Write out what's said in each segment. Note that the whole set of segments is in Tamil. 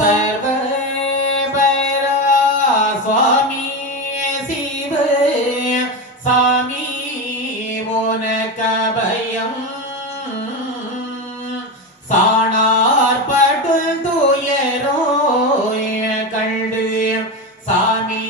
सर्व पैरा स्वामी सी சாமி உனக்கபயம் சாணார்படு துயரோ கண்டு சாமி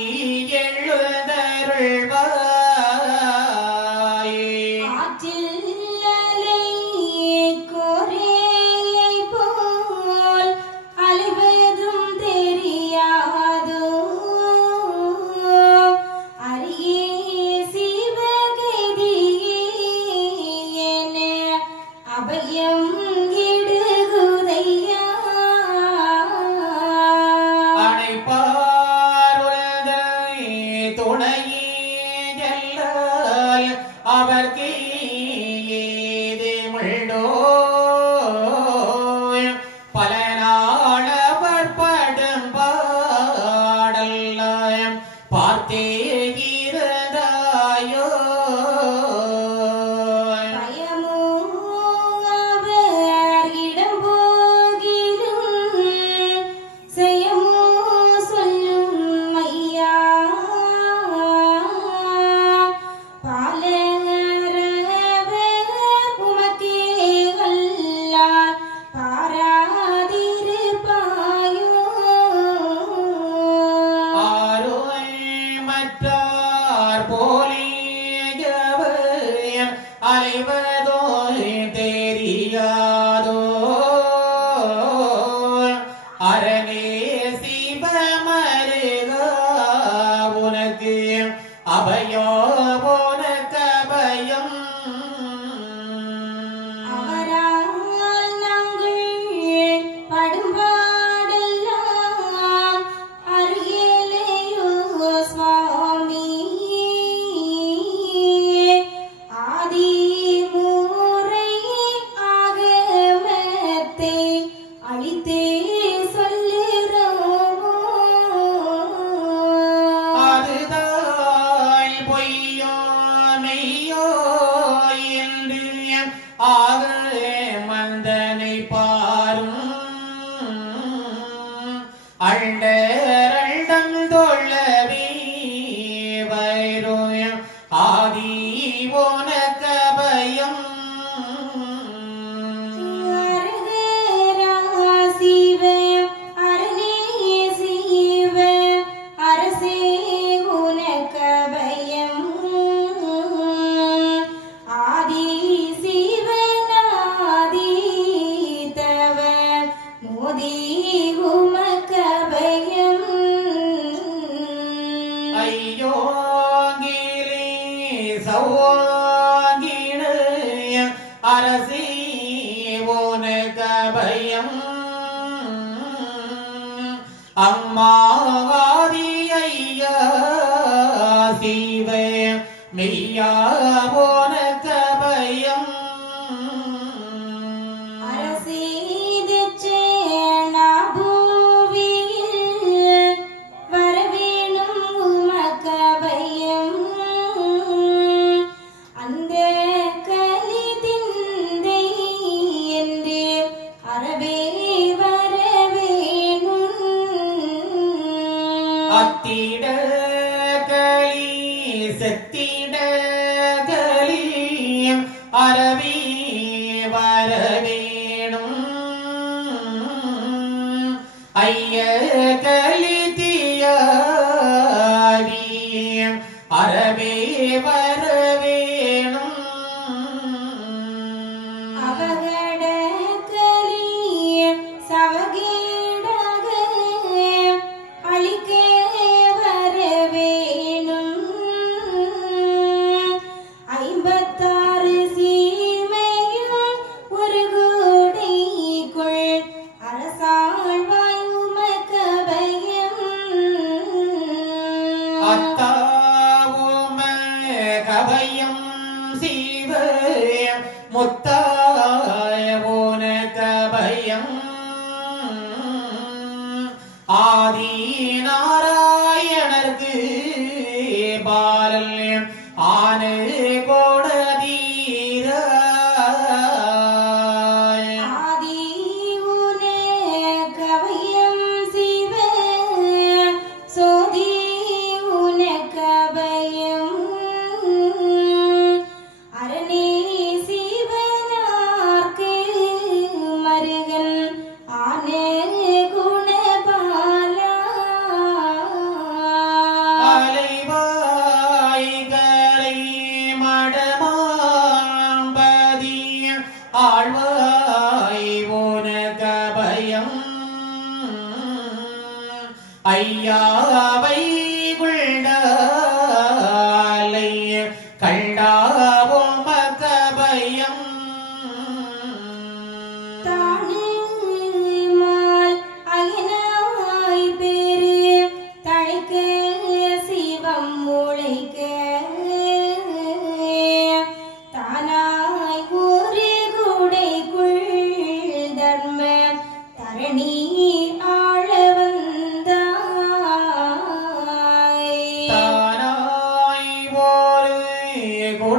அவர்க்கு ஏது முள்ளோ பல நாளவர் படும் பாடல்ல பார்த்தே இருந்தாயோ அலைவதோ தெரியாதோ அரணே சிவமருகா உனக்கு அபயோ உனக்கு அபயம் அவரால் நாங்கள் படும்பாடெல்லாம் அறியலையோ சுவாமி மந்தனை பாரும் அண்டரண்டம் தொழவே வைரோயம் ஆதி உனக்கு அபயம் சௌவாங்கினய அரசி உனக்கு அபயம் அம்மாவாதி ஐயா சிவ மெய்யா உனக்கு அபயம் அத்திட களி செத்திட களி அரவி வரவேணும் ஐய களி தியாவி அரவே வரவேணும் அவகட களி சவகே அத்தாவும கபயம் சீவ முத்தாய உனக்கு அபயம் ஆதி நாராயணர்க்கு பாலல் ஆனு கோடதீர ஆதி உனக்கு அபயம் சிவ சோதி உனக்கு அபயம்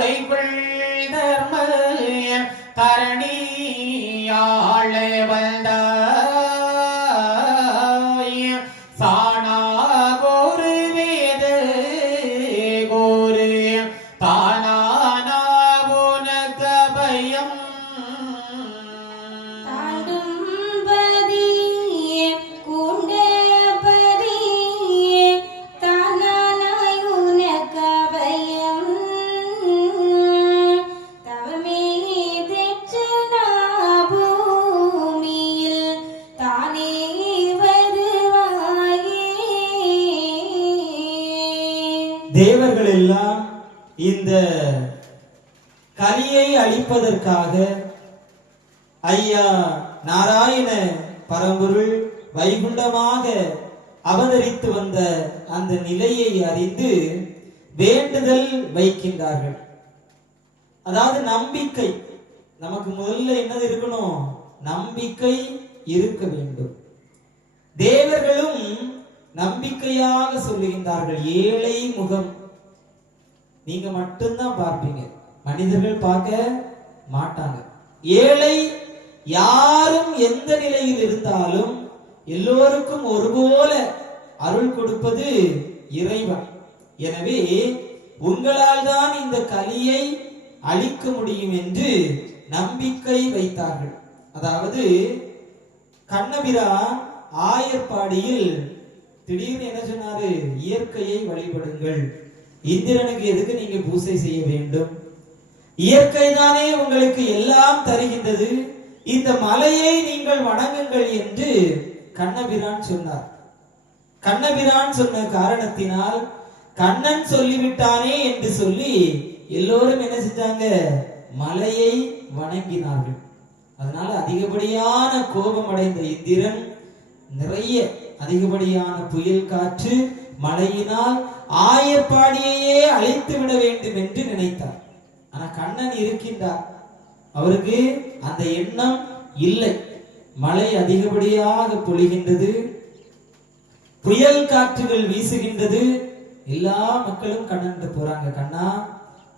கைக்குள் தர்ம தரணியாள வந்தாய் சாணா கோரு வேத கோரு தானானா உனக்கு பயம் தாண்டும்பதி கூண்டபதி தானானாய் உனக்கு அபயம் தவமே தட்சணா பூமியில் தானே வருவாயே. தேவர்கள் எல்லாம் இந்த கலியை அழிப்பதற்காக ஐயா நாராயண பரம்பொருள் வைகுண்டமாக அவதரித்து வந்த அந்த நிலையை அறிந்து வேண்டுதல் வைக்கின்றார்கள். அதாவது நம்பிக்கை நமக்கு முதல்ல என்னது இருக்கணும்? நம்பிக்கை இருக்க வேண்டும். தேவர்களும் நம்பிக்கையாக சொல்லுகின்றார்கள். ஏழை முகம் நீங்க மட்டும்தான் பார்ப்பீங்க, மனிதர்கள் பார்க்க மாட்டாங்க. ஏழை யாரும் எந்த நிலையில் இருந்தாலும் எல்லோருக்கும் ஒருபோல அருள் கொடுப்பது இறைவன். எனவே உங்களால் தான் இந்த கலியை அழிக்க முடியும் என்று நம்பிக்கை வைத்தார்கள். அதாவது கண்ணபிரான் ஆயர்பாடியில் திடீர்னு என்ன சொன்னாரு? இயற்கையை வழிபடுங்கள். இந்திரனுக்கு எதுக்கு நீங்க பூசை செய்ய வேண்டும்? இயற்கை தானே உங்களுக்கு எல்லாம் தருகின்றது. இந்த மலையை நீங்கள் வணங்குங்கள் என்று கண்ணபிரான் சொன்னார். கண்ணபிரான் சொன்ன காரணத்தினால் கண்ணன் சொல்லிவிட்டானே என்று சொல்லி எல்லோரும் என்ன செஞ்சாங்க? மலையை வணங்கினார்கள். அதனால அதிகப்படியான கோபம் அடைந்த இந்திரன் நிறைய அதிகப்படியான புயல் காற்று மழையினால் ஆயர்பாடியையே அழித்து விட வேண்டும் என்று நினைத்தார். ஆனா கண்ணன் இருக்கின்றார், அவருக்கு அந்த எண்ணம் இல்லை. மழை அதிகப்படியாக பொழிகின்றது, புயல் காற்றுகள் வீசுகின்றது. எல்லா மக்களும் கண்ணன் போறாங்க. கண்ணா,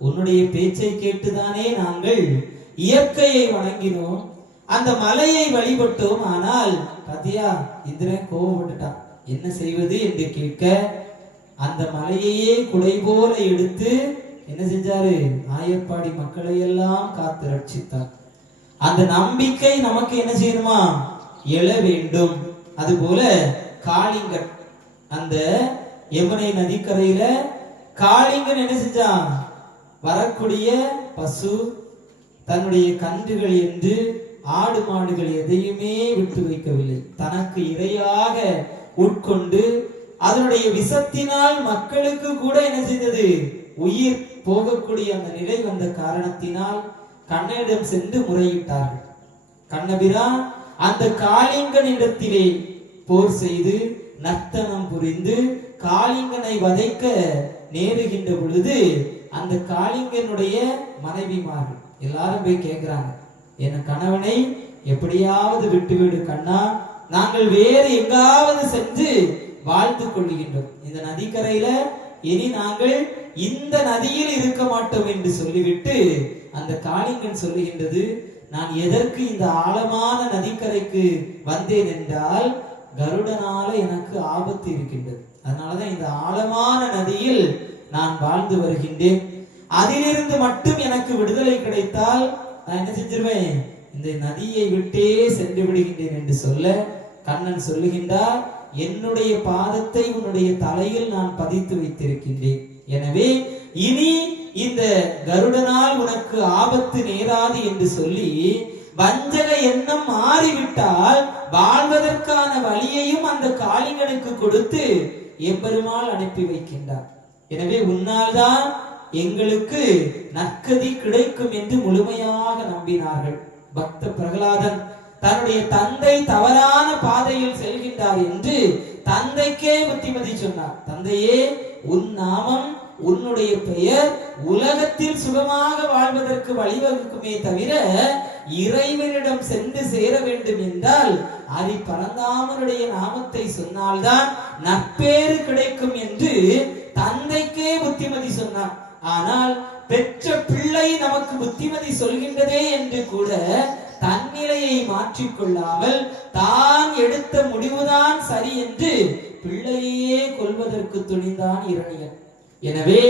உன்னுடைய பேச்சை கேட்டுதானே நாங்கள் இயற்கையை வணங்கினோம், அந்த மலையை வழிபட்டோம். ஆனால் பாத்தியா, இந்திரன் கோபப்பட்டுட்டான், என்ன செய்வது என்று கேட்க அந்த மலையையே குடை போல எடுத்து என்ன செஞ்சாரு? ஆயர்பாடி மக்களை எல்லாம் காத்து ரட்சித்தார். அந்த நம்பிக்கை நமக்கு என்ன செய்யணுமா? எழ வேண்டும். அதுபோல காளிங்கன், அந்த யமுனை நதிக்கரையில காளிங்கன் என்ன செஞ்சான்? வரக்கூடிய பசு, தன்னுடைய கன்றுகள் என்று ஆடு மாடுகள் எதையுமே விட்டு வைக்கவில்லை. தனக்கு இரையாக உட்கொண்டு அதனுடைய விஷத்தினால் மக்களுக்கு கூட என்ன செய்தது? உயிர் போகக்கூடிய அந்த நிலை வந்த காரணத்தினால் கண்ணனிடம் சென்று முறையிட்டார்கள். கண்ணபிரான் அந்த காளிங்கனிடத்திலே போர் செய்து நர்த்தனம் புரிந்து காளிங்கனை வதைக்க நேருகின்ற பொழுது அந்த காளிங்கனுடைய மனைவிமார்கள் எல்லாரும் போய் கேட்கிறாங்க, என் கணவனை எப்படியாவது விட்டுவிடு கண்ணா, நாங்கள் வேறு எங்காவது சென்று வாழ்த்து கொள்ளுகின்றோம். இந்த நதிக்கரையில இனி நாங்கள் இந்த நதியில் இருக்க மாட்டோம் என்று சொல்லிவிட்டு அந்த காளிங்கன் சொல்லுகின்றது, நான் எதற்கு இந்த ஆழமான நதிக்கரைக்கு வந்தேன் என்றால் கருடனால எனக்கு ஆபத்து இருக்கின்றது. அதனாலதான் இந்த ஆழமான நதியில் நான் வாழ்ந்து வருகின்றேன். அதிலிருந்து மட்டும் எனக்கு விடுதலை கிடைத்தால் நான் என்ன செஞ்சிருவேன்? இந்த நதியை விட்டே சென்று விடுகின்றேன் என்று சொல்ல கண்ணன் சொல்லுகின்றார், என்னுடைய பாதத்தை உன்னுடைய தலையில் நான் பதித்து வைத்திருக்கின்றேன். எனவே இனி இந்த கருடனால் உனக்கு ஆபத்து நேராது என்று சொல்லி வஞ்சக எண்ணம் மாறிவிட்டால் வாழ்வதற்கான வழியையும் அந்த காளிங்கனுக்கு கொடுத்து எம்பெருமாள் அனுப்பி வைக்கின்றார். எனவே உன்னால் தான் எங்களுக்கு நற்கதி கிடைக்கும் என்று முழுமையாக நம்பினார்கள். பக்த பிரகலாதன் தன்னுடைய தந்தை தவறான பாதையில் செல்கின்றார் என்று தந்தைக்கே புத்திமதி சொன்னார். தந்தையே, உன் நாமம், உன்னுடைய பெயர் உலகத்தில் சுகமாக வாழ்வதற்கு வழிவகுக்குமே தவிர இறைவனிடம் சென்று சேர வேண்டும் என்றால் அரி பரந்தாமனுடைய நாமத்தை சொன்னால்தான் நற்பேறு கிடைக்கும் என்று தந்தைக்கே புத்திமதி சொன்னார். ஆனால் பெற்ற பிள்ளை நிலை நமக்கு புத்திமதி சொல்கின்றதே என்று கூட தன்னிலையை மாற்றிக்கொள்ளாமல் தான் எடுத்த முடிவுதான் சரி என்று பிள்ளையே கொல்வதற்கு துணிந்தான் இரணியன். எனவே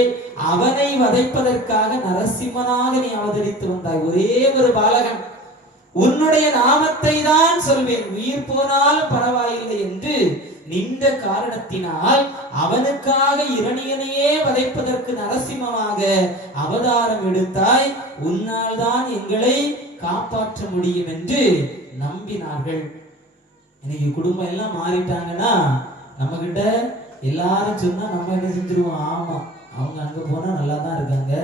அவனை வதைப்பதற்காக நரசிம்மனாக நீ அவதரித்து வந்தாய். ஒரே ஒரு பாலகன், உன்னுடைய நாமத்தை தான் சொல்வேன், உயிர் போனாலும் பரவாயில்லை என்று நின்ற காரணத்தினால் அவனுக்காக இரணியனையே வதைப்பதற்கு நரசிம்மமாக அவதாரம் எடுத்தாய். உன்னால் தான் எங்களை காப்பாற்ற முடியும் என்று நம்பினார்கள். இன்னைக்கு குடும்பம் எல்லாம் மாறிட்டாங்கன்னா நம்ம கிட்ட எல்லாரும் சொன்னா நம்ம என்ன செஞ்சிருவோம், ஆமா அவங்க அங்க போனா நல்லா தான் இருக்காங்க,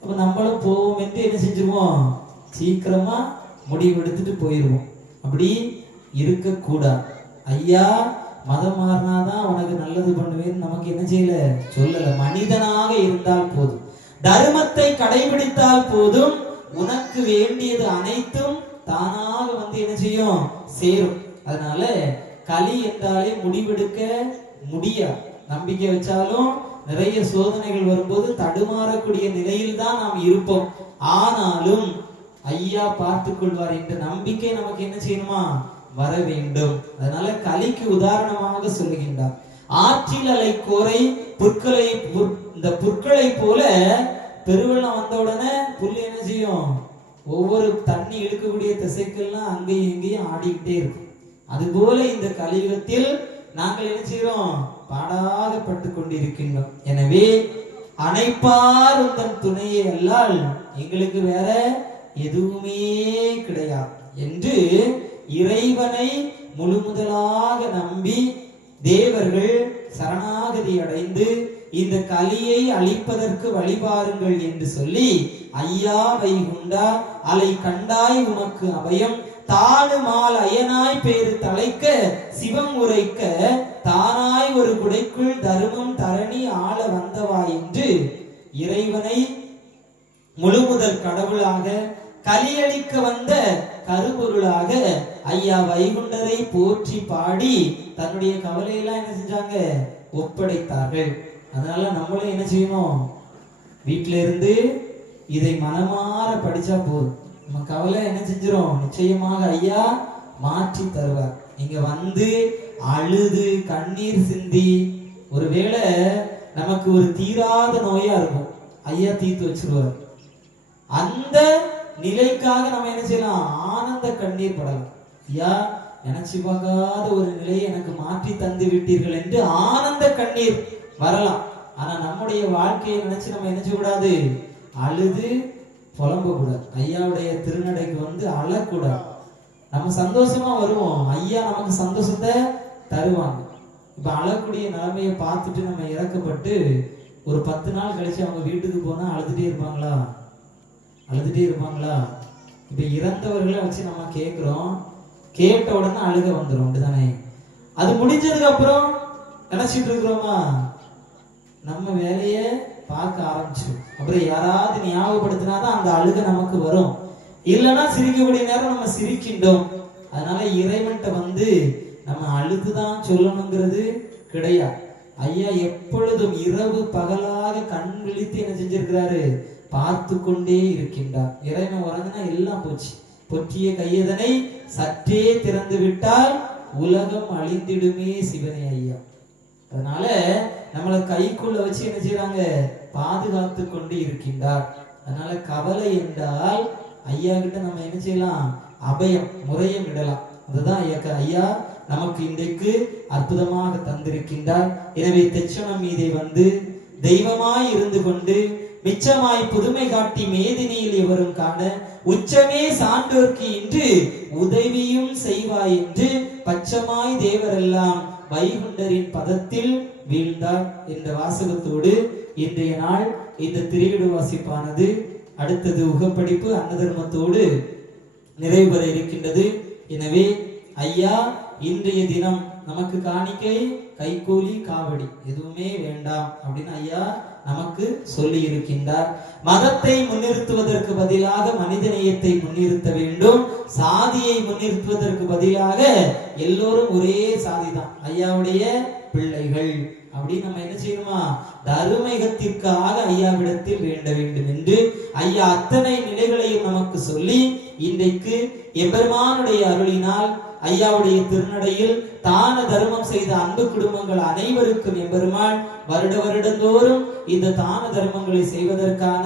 அப்ப நம்மளும் போவோம் என்று என்ன செஞ்சிருவோம், சீக்கிரமா முடிவு எடுத்துட்டு போயிருவோம். அப்படி இருக்க கூடாது. ஐயா மதம் மாறினாதான் உனக்கு நல்லது பண்ணுவேன்னு நமக்கு என்ன செய்யல, சொல்லல. மனிதனாக இருந்தால் போதும், தர்மத்தை கடைபிடித்தால் போதும், உனக்கு வேண்டியது அனைத்தும் தானாக வந்து என்ன செய்யும், சேரும். அதனால கலி என்றாலே முடிவெடுக்க முடியாது. நம்பிக்கை வச்சாலும் நிறைய சோதனைகள் வரும்போது தடுமாறக்கூடிய நிலையில் தான் நாம் இருப்போம். ஆனாலும் ஐயா பார்த்துக் கொள்வார் என்ற நம்பிக்கை நமக்கு என்ன செய்யணுமா, வர வேண்டும். அதனால கலிக்கு உதாரணமாக சொல்லுகின்றார். ஆற்றில் அலை கோரை புற்களை, இந்த புற்களை போல பெருவெள்ளம் வந்த உடனே புல் என்ன செய்யும், ஒவ்வொரு தண்ணி இழுக்கக்கூடிய திசைக்கெல்லாம் அங்கேயும் இங்கேயும் ஆடிக்கிட்டே இருக்கும். அதுபோல இந்த கலியுகத்தில் நாங்கள் என்ன செய்யறோம், பாடாகப்பட்டு கொண்டிருக்கின்றோம். எனவே அணைப்பார் உந்தன் துணையை அல்லால் எங்களுக்கு வேற எதுவுமே கிடையாது என்று இறைவனை முழு முதலாக நம்பி தேவர்கள் சரணாகதி அடைந்து இந்த கலியை அழிப்பதற்கு வழிபாருங்கள் என்று சொல்லி, ஐயா வைகுண்டா அலை கண்டாய் உனக்கு அபயம், தானுமால் அயனாய் பேரு தலைக்க சிவம் உரைக்க தானாய் ஒரு குடைக்குள் தருமம் தரணி ஆள வந்தவா என்று இறைவனை முழு முதல் கடவுளாக கலியளிக்க வந்த கருபொருளாக ஐயா வைகுண்டரை போற்றி பாடி தன்னுடைய கவலையெல்லாம் என்ன செஞ்சாங்க, ஒப்படைத்தார்கள். அதனால நம்மளும் என்ன செய்யணும், வீட்டில இருந்து இதை மனமாற படிச்சா போதும், நம்ம கவலை என்ன செஞ்சிரும், நிச்சயமாக ஐயா மாற்றி தருவார். இங்க வந்து அழுது கண்ணீர் சிந்தி ஒருவேளை நமக்கு ஒரு தீராத நோயா இருக்கும், ஐயா தீர்த்து வச்சிருவார். அந்த நிலைக்காக நம்ம என்ன செய்யலாம், ஆனந்த கண்ணீர் படலாம். ஐயா நினைச்சு பார்க்காத ஒரு நிலையை எனக்கு மாற்றி தந்து விட்டீர்கள் என்று ஆனந்த கண்ணீர் வரலாம். ஆனா நம்முடைய வாழ்க்கையை நினைச்சு நம்ம என்ன செய்யக்கூடாது, அழுது புலம்ப கூடாது. ஐயாவுடைய திருநடைக்கு வந்து அழக்கூடாது. நம்ம சந்தோஷமா வருவோம், ஐயா நமக்கு சந்தோஷத்தை தருவாங்க. இப்ப அழக்கூடிய நிலைமையை பார்த்துட்டு நம்ம இறக்கப்பட்டு ஒரு 10 நாள் கழிச்சு அவங்க வீட்டுக்கு போனா அழுதுட்டே இருப்பாங்களா, அழுதுட்டே இருப்பாங்களா? இப்ப இறந்தவர்களை வச்சு நம்ம கேட்கிறோம், கேட்ட உடனே அழுக வந்துடும், அப்படிதானே? அது முடிஞ்சதுக்கு அப்புறம் நினைச்சிட்டு இருக்கிறோமா, நம்ம வேலைய பார்க்க ஆரம்பிச்சிடும். அப்புறம் யாராவது ஞாபகப்படுத்தினாதான் அந்த அழுக நமக்கு வரும். இல்லைன்னா சிரிக்கக்கூடிய நேரம் நம்ம சிரிக்கின்றோம். அதனால இறைவன்கிட்ட வந்து நம்ம அழுதுதான் சொல்லணுங்கிறது கிடையாது. ஐயா எப்பொழுதும் இரவு பகலாக கண் விழித்து என்ன செஞ்சிருக்கிறாரு, பார்த்து கொண்டே இருக்கின்றார். இறைவன் உறங்கினா எல்லாம் போச்சு. பொற்றிய கையதனை சற்றே திறந்து விட்டால் உலகம் அழிந்திடுமே சிவனே ஐயா. அதனால நம்மளை கைக்குள்ள வச்சு என்ன செய்யறாங்க, பாதுகாத்து கொண்டு இருக்கின்றார். அதனால கவலை என்றால் ஐயா கிட்ட நம்ம என்ன செய்யலாம், அபயம் முறையம் இடலாம். அதுதான் ஐயா நமக்கு இன்றைக்கு அற்புதமாக தந்திருக்கின்றார். எனவே தெச்சனம் மீதே வந்து தெய்வமாய் இருந்து கொண்டு மிச்சமாய் புதுமை காட்டி மேதினியில் எவரும் காண உச்சமே சான்றோர்க்கு இன்று உதவியும் செய்வாய் என்று பச்சமாய் தேவரெல்லாம் வைகுண்டரின் பதத்தில் வீழ்ந்தார் என்ற வாசகத்தோடு இன்றைய நாள் இந்த திரையிடு வாசிப்பானது அடுத்தது உகப்படிப்பு அன்னதர்மத்தோடு நிறைவு பெற இருக்கின்றது. எனவே ஐயா இன்றைய தினம் நமக்கு காணிக்கை கைகூலி காவடி எதுவுமே வேண்டாம் அப்படின்னு ஐயா நமக்கு சொல்லி இருக்கின்றார். மதத்தை முன்னிறுத்துவதற்கு பதிலாக மனிதநேயத்தை முன்னிறுத்த வேண்டும். சாதியை முன்னிறுத்துவதற்கு பதிலாக எல்லோரும் ஒரே சாதி தான். ஐயாவுடைய பிள்ளைகள் அப்படி நம்ம என்ன செய்யணுமா, தருமேகத்திற்காக ஐயாவிடத்தில் வேண்ட வேண்டும் என்று ஐயா அத்தனை நிலைகளையும் நமக்கு சொல்லி இன்றைக்கு எம்பெருமானுடைய அருளினால் ஐயாவுடைய திருநடையில் தான தர்மம் செய்த அன்பு குடும்பங்கள் அனைவருக்கும் எம்பெருமான் வருடந்தோறும் இந்த தான தர்மங்களை செய்வதற்கான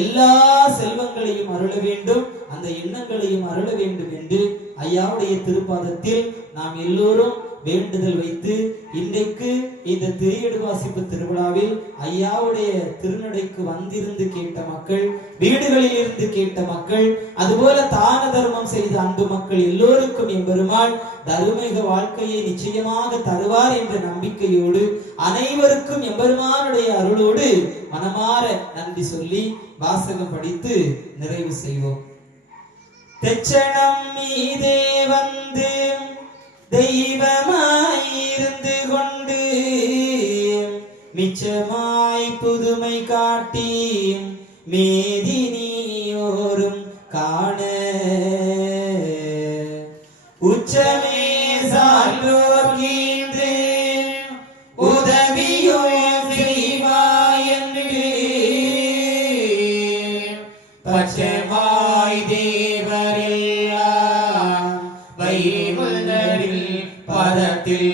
எல்லா செல்வங்களையும் அருள வேண்டும், அந்த எண்ணங்களையும் அருள வேண்டும் என்று ஐயாவுடைய திருப்பாதத்தில் நாம் எல்லோரும் வேண்டுதல் வைத்து இன்றைக்கு இந்த திரியடு வாசிப்பு திருவிழாவில் ஐயாவுடைய திருநடைக்கு வந்திருந்து கேட்ட மக்கள், வீடுகளில் இருந்து கேட்ட மக்கள், அதுபோல தான தர்மம் செய்த அன்பு மக்கள் எல்லோருக்கும் எம்பெருமான் தருமேக வாழ்க்கையை நிச்சயமாக தருவார் என்ற நம்பிக்கையோடு அனைவருக்கும் எம்பெருமானுடைய அருளோடு மனமாற நன்றி சொல்லி வாசகம் படித்து நிறைவு செய்வோம். தெச்சனம் மீதே வந்து தெய்வமாயிருந்து கொண்டு மிச்சமாய் புதுமை காட்டி மேதினியோரும் காண உச்சமே சான்றோர் கீந்து உதவியோ செய்வாயன்று பச்சமாய் தேவரில் வைகுந்தரில் பதத்தில்